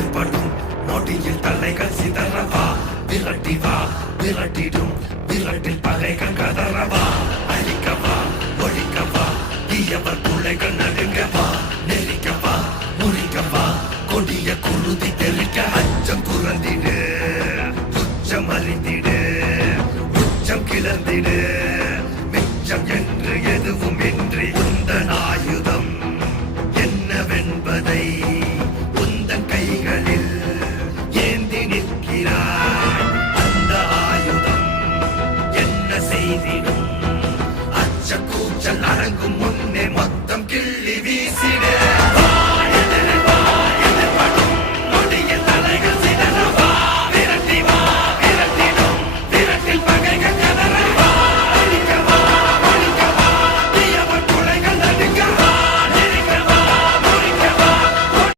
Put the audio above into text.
எதிர்படும் நொடியில் தலைகள் சிதறவா விரட்டி வா விரட்டிடும் விரட்டில் பகைகள் கதறவா அழிக்கவா ஒழிக்கவா தீயவர் பிள்ளைகள் நகை